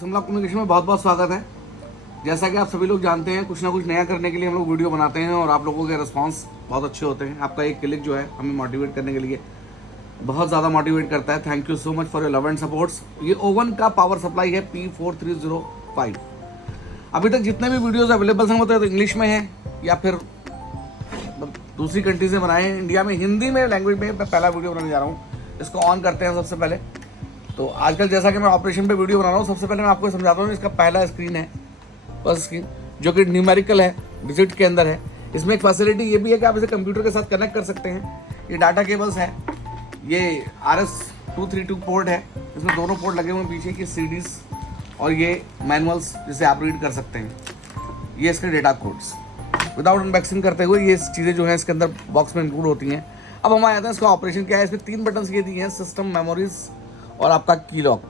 समलॉक communication में बहुत बहुत स्वागत है। जैसा कि आप सभी लोग जानते हैं, कुछ ना कुछ नया करने के लिए हम लोग वीडियो बनाते हैं और आप लोगों के रिस्पांस बहुत अच्छे होते हैं। आपका एक क्लिक जो है हमें मोटिवेट करने के लिए बहुत ज़्यादा मोटिवेट करता है। Thank you so much for your love and supports. ये ओवन का पावर सप्लाई है P4305। अभी तक जितने भी वीडियोस अवेलेबल हैं वो तो इंग्लिश में है या फिर दूसरी कंट्री से बनाए हैं। इंडिया में हिंदी में लैंग्वेज में मैं पहला वीडियो बनाने जा रहा हूँ। इसको ऑन करते हैं सबसे पहले। तो आजकल जैसा कि मैं ऑपरेशन पे वीडियो बना रहा हूँ, सबसे पहले मैं आपको समझाता हूँ। इसका पहला स्क्रीन है, फर्स्ट स्क्रीन, जो कि न्यूमेरिकल है, डिजिट के अंदर है। इसमें एक फैसिलिटी ये भी है कि आप इसे कंप्यूटर के साथ कनेक्ट कर सकते हैं। ये डाटा केबल्स है, ये RS-232 पोर्ट है, इसमें दोनों पोर्ट लगे हुए हैं पीछे की CDs, और ये मैनुअल्स जिसे आप रीड कर सकते हैं। ये इसके डेटा कोड्स विदाउट अनबॉक्सिंग करते हुए ये चीज़ें जो है इसके अंदर बॉक्स में इंक्लूड होती हैं। अब हम आ जाते हैं इसका ऑपरेशन क्या है। इसमें 3 बटन्स ये दिए हैं, सिस्टम, मेमोरीज और आपका की लॉक।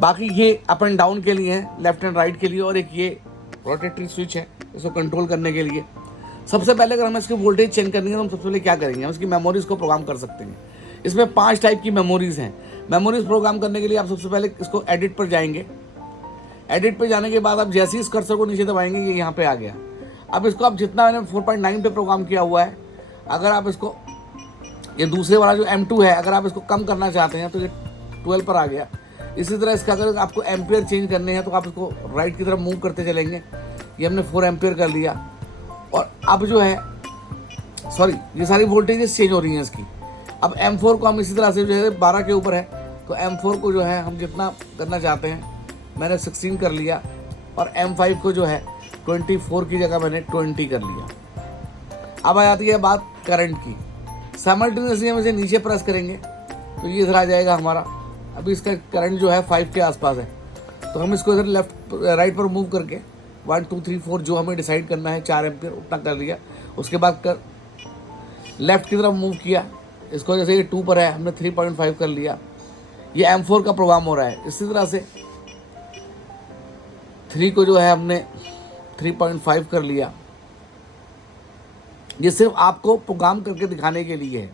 बाकी ये अप एंड डाउन के लिए है, लेफ्ट एंड राइट के लिए, और एक ये रोटेटरी स्विच है इसको कंट्रोल करने के लिए। सबसे पहले अगर हमें इसकी वोल्टेज चेंज करनी है तो हम सबसे पहले क्या करेंगे, हम इसकी मेमोरीज को प्रोग्राम कर सकते हैं। इसमें 5 टाइप की मेमोरीज हैं। मेमोरीज प्रोग्राम करने के लिए आप सबसे पहले इसको एडिट पर जाएंगे। एडिट पे जाने के बाद आप जैसे ही इस कर्सर को नीचे दबाएंगे ये यहाँ पे आ गया। अब इसको आप जितना मैंने 4.9 पे प्रोग्राम किया हुआ है, अगर आप इसको, ये दूसरे वाला जो M2 है, अगर आप इसको कम करना चाहते हैं तो ये 12 पर आ गया। इसी तरह इसका अगर आपको एम्पियर चेंज करने हैं तो आप इसको राइट की तरफ मूव करते चलेंगे। ये हमने 4 एम्पियर कर लिया। और अब जो है, सॉरी, ये सारी वोल्टेजेस चेंज हो रही हैं इसकी। अब M4 को हम इसी तरह से, जो है 12 के ऊपर है तो M4 को जो है हम जितना करना चाहते हैं, मैंने 16 कर लिया। और M5 को जो है 24 की जगह मैंने 20 कर लिया। अब आ जाती है बात करंट की। साइमल्टेनियसली हम इसे नीचे प्रेस करेंगे तो ये इधर आ जाएगा हमारा। अभी इसका करंट जो है 5 के आसपास है, तो हम इसको इधर लेफ्ट राइट पर मूव करके 1 2 3 4 जो हमें डिसाइड करना है 4 एम्पियर उतना कर लिया। उसके बाद लेफ्ट की तरफ मूव किया, इसको जैसे ये 2 पर है हमने 3.5 कर लिया। ये M4 का प्रोग्राम हो रहा है। इसी तरह से 3 को जो है हमने 3.5 कर लिया। ये सिर्फ आपको प्रोग्राम करके दिखाने के लिए है।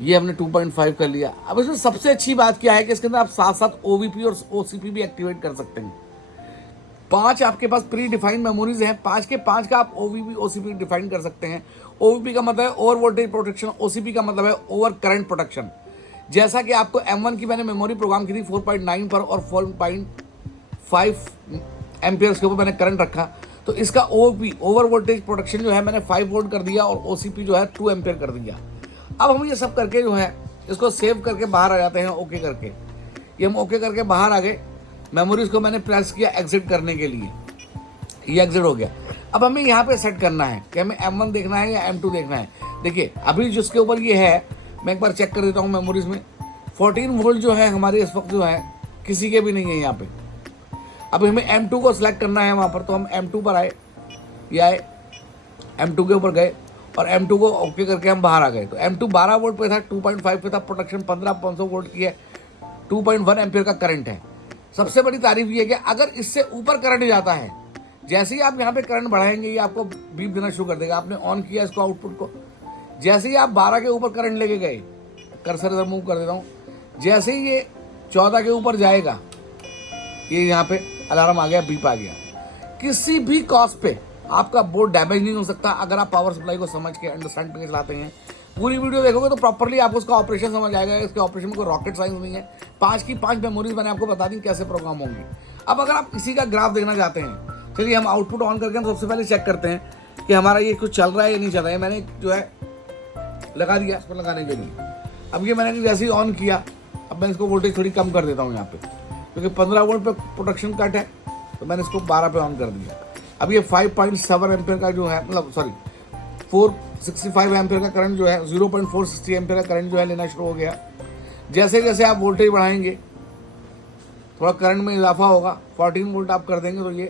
ये हमने 2.5 कर लिया। अब इसमें सबसे अच्छी बात क्या है कि इसके अंदर आप साथ साथ OVP और OCP भी एक्टिवेट कर सकते हैं। 5 आपके पास प्री डिफाइंड मेमोरीज हैं, 5 के 5 का आप OVP OCP डिफाइन कर सकते हैं। OVP का मतलब है ओवर वोल्टेज प्रोटेक्शन, OCP का मतलब है ओवर करंट प्रोटेक्शन। जैसा कि आपको M1 की मैंने मेमोरी प्रोग्राम की थी 4.9 पर और 4.5 एम्पियर्स के ऊपर मैंने करंट रखा, तो इसका OVP ओवर वोल्टेज प्रोटेक्शन जो है मैंने 5 वोल्ट कर दिया और OCP जो है 2 एम्पियर कर दिया। अब हम ये सब करके जो है इसको सेव करके बाहर आ जाते हैं ओके करके। ये हम ओके करके बाहर आ गए। मेमोरीज को मैंने प्रेस किया एग्जिट करने के लिए, ये एग्जिट हो गया। अब हमें यहाँ पे सेट करना है कि हमें M1 देखना है या M2 देखना है। देखिए अभी जिसके ऊपर ये है, मैं एक बार चेक कर देता हूँ मेमोरीज में। 14 वोल्ट जो है हमारे इस वक्त जो है किसी के भी नहीं है यहाँ पे। अब हमें M2 को सिलेक्ट करना है वहाँ पर, तो हम M2 पर आए, ये आए, M2 के ऊपर गए और M2 को ओके करके हम बाहर आ गए। तो M2 12 वोल्ट पे था, 2.5 पे था, प्रोटेक्शन 1500 वोल्ट की है, 2.1 एम्पियर का करंट है। सबसे बड़ी तारीफ ये है कि अगर इससे ऊपर करंट जाता है, जैसे ही आप यहाँ पे करंट बढ़ाएंगे ये आपको बीप देना शुरू कर देगा। आपने ऑन किया इसको आउटपुट को, जैसे ही आप 12 के ऊपर करंट लेके गए, कर्सर इधर मूव कर देता हूँ, जैसे ही ये 14 के ऊपर जाएगा, ये यहाँ पे अलार्म आ गया, बीप आ गया। किसी भी कॉस्ट पे आपका बोर्ड डैमेज नहीं हो सकता अगर आप पावर सप्लाई को समझ के अंडरस्टैंड करके चलाते हैं। पूरी वीडियो देखोगे तो प्रॉपर्ली आपको उसका ऑपरेशन समझ आएगा। इसके ऑपरेशन में कोई रॉकेट साइंस नहीं है। 5 की 5 मेमोरीज मैंने आपको बता दी कैसे प्रोग्राम होंगी। अब अगर आप इसी का ग्राफ देखना चाहते हैं, चलिए हम आउटपुट ऑन करके हम सबसे पहले चेक करते हैं कि हमारा ये कुछ चल रहा है या नहीं चल रहा है। मैंने जो है लगा दिया इसको लगाने के लिए। अब ये मैंने जैसे ही ऑन किया, अब मैं इसको वोल्टेज थोड़ी कम कर देता हूँ यहाँ पे, क्योंकि 15 वोल्ट पे प्रोटेक्शन कट है, तो मैंने इसको 12 पे ऑन कर दिया। अब ये 5.7 एम्पियर का जो है, मतलब सॉरी 465 एम्पियर का करंट जो है, 0.460 एम्पियर का करंट जो है लेना शुरू हो गया। जैसे जैसे आप वोल्टेज बढ़ाएंगे थोड़ा करंट में इजाफा होगा। 14 वोल्ट आप कर देंगे तो ये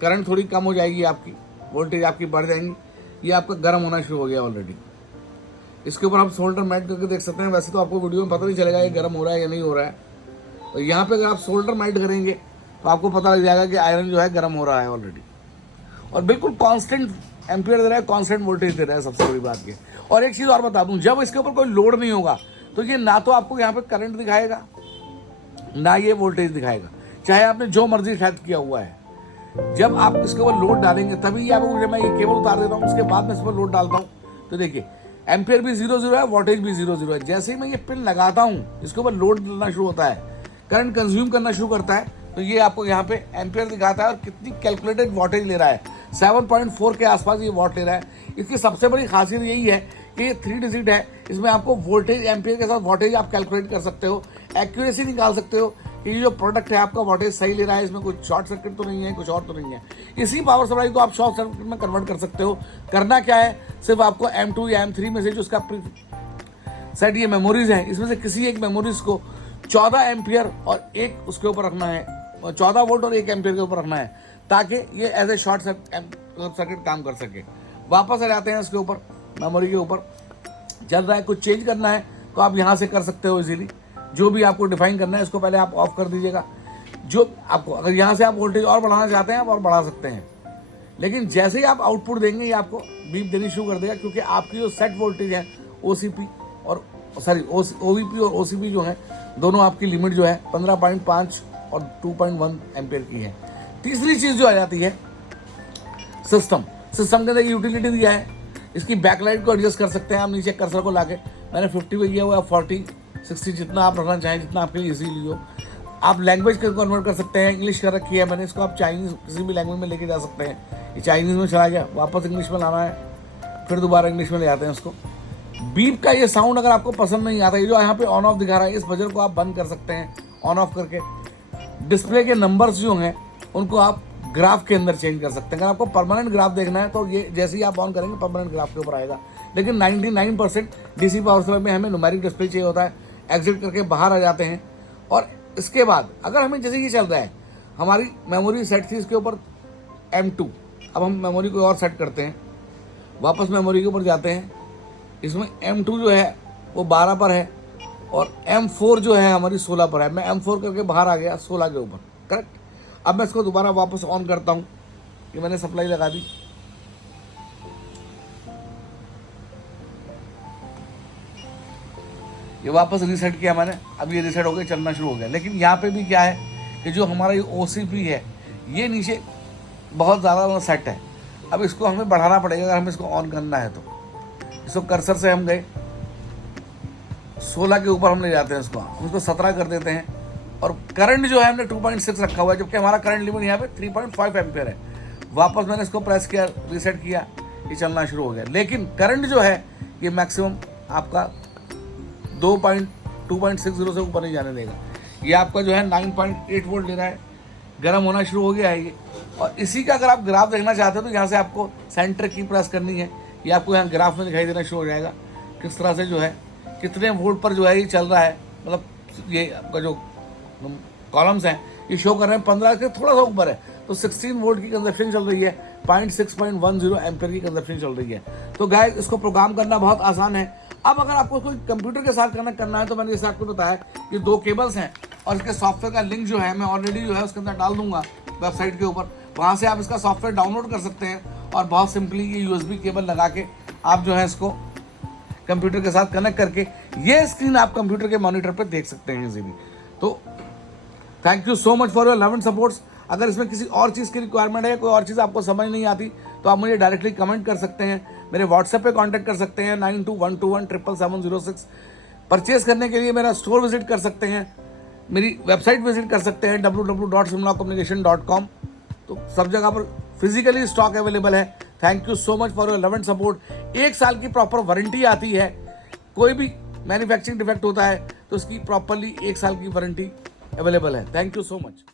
करंट थोड़ी कम हो जाएगी, आपकी वोल्टेज आपकी बढ़ जाएंगी। ये आपका गर्म होना शुरू हो गया ऑलरेडी। इसके ऊपर आप सोल्डर मैट करके देख सकते हैं। वैसे तो आपको वीडियो में पता नहीं चलेगा ये गर्म हो रहा है या नहीं हो रहा है। तो यहाँ पे अगर आप सोल्डर मैट करेंगे तो आपको पता लग जाएगा कि आयरन जो है गर्म हो रहा है ऑलरेडी, और बिल्कुल कांस्टेंट एम्पियर दे रहा है, कांस्टेंट वोल्टेज दे रहा है। सबसे बड़ी बात ये। और एक चीज़ और बता दूं, जब इसके ऊपर कोई लोड नहीं होगा तो ये ना तो आपको यहाँ पे करंट दिखाएगा ना ये वोल्टेज दिखाएगा, चाहे आपने जो मर्जी सेट किया हुआ है। जब आप इसके ऊपर लोड डालेंगे तभी आपको, जब मैं ये केबल उतार देता हूँ उसके बाद मैं इस पर लोड डालता हूँ तो देखिए एम्पियर भी 0 है, वोल्टेज भी 0 है। जैसे ही मैं ये पिन लगाता हूँ इसके ऊपर लोड डालना शुरू होता है, करंट कंज्यूम करना शुरू करता है, तो ये आपको यहाँ पे एम्पियर दिखाता है और कितनी कैलकुलेटेड वोल्टेज ले रहा है। 7.4 के आसपास ये वॉट ले रहा है। इसकी सबसे बड़ी खासियत यही है कि ये 3 डिजिट है, इसमें आपको वोल्टेज एम्पियर के साथ वोल्टेज आप कैलकुलेट कर सकते हो, एक्यूरेसी निकाल सकते हो कि ये जो प्रोडक्ट है आपका वोल्टेज सही ले रहा है, इसमें कुछ शॉर्ट सर्किट तो नहीं है, कुछ और तो नहीं है। इसी पावर सप्लाई को आप शॉर्ट सर्किट में कन्वर्ट कर सकते हो। करना क्या है, सिर्फ आपको M2 या M3 में से जो उसका सेट ये मेमोरीज है, इसमें से किसी एक मेमोरीज को 14 एम्पियर और एक उसके ऊपर रखना है, 14 वोल्ट और 1 एम्पियर के ऊपर रखना है, ताकि ये एज ए शॉर्ट सर्किट काम कर सके। वापस आ जाते हैं इसके ऊपर, मेमोरी के ऊपर चल रहा है, कुछ चेंज करना है तो आप यहाँ से कर सकते हो इजीली। जो भी आपको डिफाइन करना है इसको पहले आप ऑफ कर दीजिएगा। जो आपको, अगर यहाँ से आप वोल्टेज और बढ़ाना चाहते हैं आप और बढ़ा सकते हैं, लेकिन जैसे ही आप आउटपुट देंगे ये आपको बीप देनी शुरू कर देगा, क्योंकि आपकी जो सेट वोल्टेज है OVP और OCP जो है, दोनों आपकी लिमिट जो है 15.5 और 2.1 एम्पियर की है। तीसरी चीज़ जो आ जाती है सिस्टम के अंदर यूटिलिटी दिया है। इसकी बैकलाइट को एडजस्ट कर सकते हैं आप नीचे कर्सर को लाके, मैंने 50 पे किया हुआ है, 40 60 जितना आप रखना चाहें, जितना आपके लिए इजीली हो। आप लैंग्वेज को कन्वर्ट कर सकते हैं, इंग्लिश कर रखी है मैंने, इसको आप चाइनीज़ किसी भी लैंग्वेज में लेके जा सकते हैं। ये चाइनीज़ में चला गया, वापस इंग्लिश में लाना है, फिर दोबारा इंग्लिश में ले आते हैं उसको। बीप का ये साउंड अगर आपको पसंद नहीं आता, ये जो यहाँ पे ऑन ऑफ दिखा रहा है, इस बजर को आप बंद कर सकते हैं ऑन ऑफ करके। डिस्प्ले के नंबर्स जो हैं उनको आप ग्राफ के अंदर चेंज कर सकते हैं। अगर आपको परमानेंट ग्राफ देखना है तो ये जैसे ही आप ऑन करेंगे परमानेंट ग्राफ के ऊपर आएगा, लेकिन 99% डीसी पावर सप्लाई में हमें न्यूमेरिक डिस्प्ले चाहिए होता है। एग्जिट करके बाहर आ जाते हैं और इसके बाद अगर हमें, जैसे ये चल रहा है, हमारी मेमोरी सेट थी इसके ऊपर M2, अब हम मेमोरी को और सेट करते हैं, वापस मेमोरी के ऊपर जाते हैं। इसमें M2 जो है वो 12 पर है और M4 जो है हमारी 16 पर है। मैं M4 करके बाहर आ गया 16 के ऊपर, करेक्ट। अब मैं इसको दोबारा वापस ऑन करता हूँ, कि मैंने सप्लाई लगा दी। ये वापस रीसेट किया मैंने, अब ये रीसेट हो गया, चलना शुरू हो गया। लेकिन यहाँ पे भी क्या है कि जो हमारा ये OCP है ये नीचे बहुत ज़्यादा सेट है। अब इसको हमें बढ़ाना पड़ेगा अगर हमें इसको ऑन करना है तो। इसको कर्सर से हम गए 16 के ऊपर हम ले जाते हैं, उसको 17 कर देते हैं। और करंट जो है हमने 2.6 रखा हुआ है, जबकि हमारा करंट लिमिट यहाँ पे 3.5 एम्पियर है। वापस मैंने इसको प्रेस किया, रीसेट किया, ये चलना शुरू हो गया। लेकिन करंट जो है ये मैक्सिमम आपका 2.60 से ऊपर नहीं जाने देगा। ये आपका जो है 9.8 वोल्ट ले रहा है, गर्म होना शुरू हो गया है ये। और इसी का अगर आप ग्राफ देखना चाहते हो तो यहाँ से आपको सेंटर की प्रेस करनी है, ये आपको यहाँ ग्राफ में दिखाई देना शुरू हो जाएगा किस तरह से जो है कितने वोल्ट पर जो है ये चल रहा है। मतलब ये आपका जो कॉलम्स हैं ये शो कर रहे हैं 15 के थोड़ा सा ऊपर है, तो 16 वोल्ट की कंजप्शन चल रही है, 0.610 एम्पियर की कंजप्शन चल रही है। तो गाइस इसको प्रोग्राम करना बहुत आसान है। अब अगर आपको कोई कंप्यूटर के साथ कनेक्ट करना है तो मैंने जैसे आपको बताया कि 2 केबल्स हैं और इसके सॉफ्टवेयर का लिंक जो है मैं ऑलरेडी जो है उसके अंदर डाल दूंगा वेबसाइट के ऊपर, वहाँ से आप इसका सॉफ्टवेयर डाउनलोड कर सकते हैं और बहुत सिंपली ये USB केबल लगा के आप जो है इसको कंप्यूटर के साथ कनेक्ट करके ये स्क्रीन आप कंप्यूटर के मॉनिटर पर देख सकते हैं इजीली। तो thank you so much for your love and supports. अगर इसमें किसी और चीज़ की रिक्वायरमेंट है, कोई और चीज़ आपको समझ नहीं आती तो आप मुझे डायरेक्टली कमेंट कर सकते हैं, मेरे व्हाट्सएप पे कांटेक्ट कर सकते हैं 9212177706। परचेज करने के लिए मेरा स्टोर विजिट कर सकते हैं, मेरी वेबसाइट विजिट कर सकते हैं www.simlacommunication.com। तो सब जगह पर फिजिकली स्टॉक अवेलेबल है। Thank you so much for your love and support. 1 साल की प्रॉपर वारंटी आती है, कोई भी मैन्युफैक्चरिंग डिफेक्ट होता है तो उसकी प्रॉपरली 1 साल की वारंटी अवेलेबल है। Thank you so much.